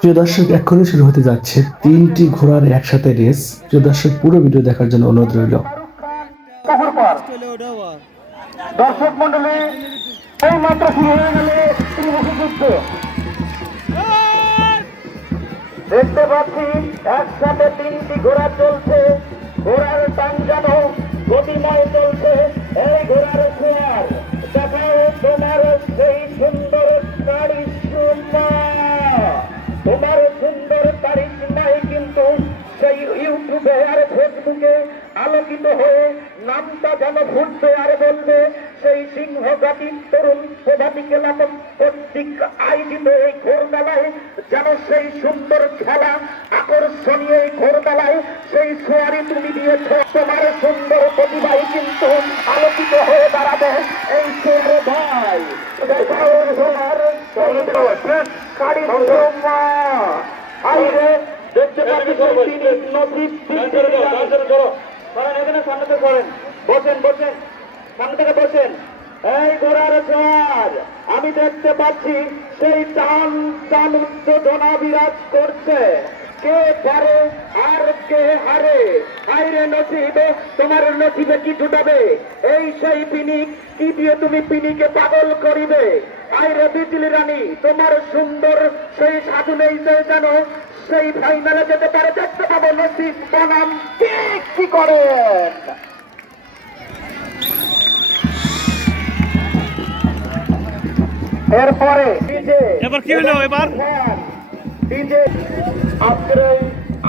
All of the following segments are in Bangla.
প্রিয় দর্শক এক্ষুনি শুরু হতে যাচ্ছে তিনটি ঘোড়ার একসাথে রেস। প্রিয় দর্শক, পুরো ভিডিও দেখার জন্য অনুরোধ রইল। দর্শক মন্ডলী মাত্র শুরু হয়ে দেখতে পাচ্ছি, একসাথে তিনটি ঘোড়া চলছে। আর ফেসবুকে আলোকিত হয়ে নামটা যেন ফুটবে আর বলবে সেই সিংহ জাতির তরুণ প্রভাতী খেলা কর্তৃক আয়োজিত এই ঘোরমেলায় যেন সেই সুন্দর খেলা আকর্ষণীয় এই ঘোরমেলায় সেই সোয়ারি তুমি দিয়েছ তোমার সুন্দর প্রতিভাই কিন্তু আলোকিত হয়ে দাঁড়াবে এই সোর ভাই দেখাও তোমার কারি আইরে দেখতে পাচ্ছি তিনি নদীর সরেন এখানে সামনে থেকে সরেন বসেন বসেন। সামনে থেকে বসেন। এই গোড়ার জোয়ার আমি দেখতে পাচ্ছি সেই টান টান উত্তেজনা বিরাজ করছে। কে পারে আর কে হারে? হাইরে নসিব তোমার নসিবে কি জুটাবে? এই সেই পিনিক কি দিয়ে তুমি পিনিকে পাগল করিবে? আইরে বিজলি রানী তোমার সুন্দর সেই সাধু নেই যেন সেই ফাইনালে যেতে পারে দেখতে পাবো নসিব বনাম কে কি করেন এরপরে ডিজে। এবার কি হলো এবার? ডিজে। আজকের এই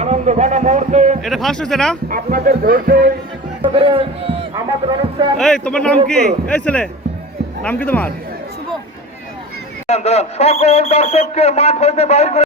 আনন্দ ঘন মুহূর্তে এটা ফার্স্ট হচ্ছে না? আপনাদের ধৈর্যে ধরে আমাদের অনুষ্ঠান এই তোমার নাম কি? এই ছেলে নাম কি তোমার? সকল দর্শককে মাঠ হইতে বাইর করে